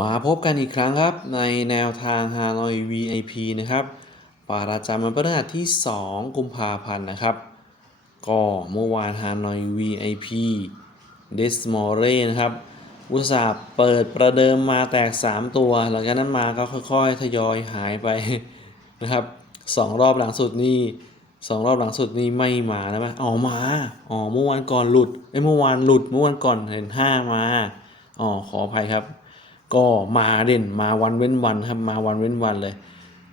มาพบกันอีกครั้งครับในแนวทาง Hanoi VIP นะครับปาระจำวันพฤหัสที่ 2 กุมภาพันธ์นะครับ ก็เมื่อวาน Hanoi VIP d e s m o r e นะครับ อุตสาห์เปิดประเดิมมาแตก 3 ตัว หลังจากนั้นมาก็ค่อยๆ ทยอยหายไปนะครับสองรอบหลังสุดนี่สองรอบหลังสุดนี่ไม่มานะไหมอ๋อมา อ๋อเมื่อวานก่อนหลุด เอ้ยเมื่อวานหลุดเมื่อวานก่อนเห็นห้ามา อ๋อขออภัยครับ ก็มาเด่นมาวันเว้นวันครับมาวันเว้นวันเลย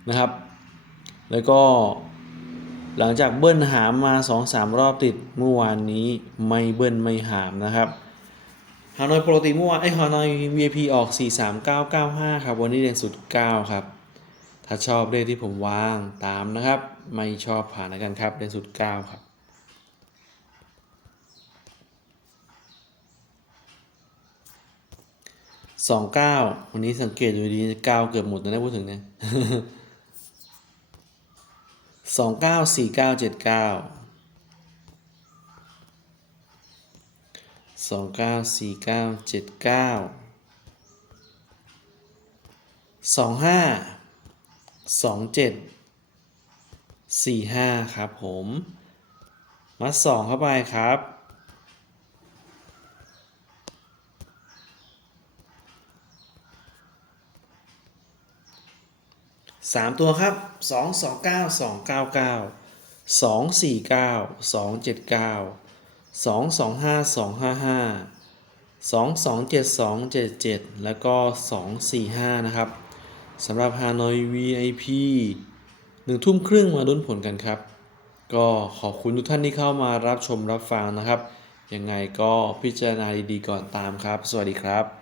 นะครับ แล้วก็หลังจากเบิ้ลหามมา2อสามรอบติดเมื่อวานนี้ไม่เบิ้ลไม่หามนะครับฮานอยโปกติเมื่อวานไอฮานอย VIP ออก 43995 ครับ วันนี้เด่นสุด 9 ครับ ถ้าชอบเลขที่ผมวางตามนะครับ ไม่ชอบผ่านแล้วกันครับเด่นสุด 9 ครับ สองเก้าวันนี้สังเกตดูดีเก้าเกือบหมดนะได้พูดถึงเนี่ยสองเก้าสี่เก้าเจ็ดเก้าสองเก้าสี่เก้าเจ็ดเก้าสองห้าสองเจ็ดสี่ห้าครับผม มัดสองเข้าไปครับ สามตัวครับสองสองเก้าสองเก้าเก้าสองสี่เก้าสองเจ็ดเก้าสองสองห้าสองห้าห้าสองสองเจ็ดสองเจ็ดเจ็ดแล้วก็สองสี่ห้านะครับสำหรับฮานอย VIP หนึ่งทุ่มครึ่งมาลุ้นผลกันครับ ก็ขอบคุณทุกท่านที่เข้ามารับชมรับฟังนะครับ ยังไงก็พิจารณาดีๆก่อนตามครับ สวัสดีครับ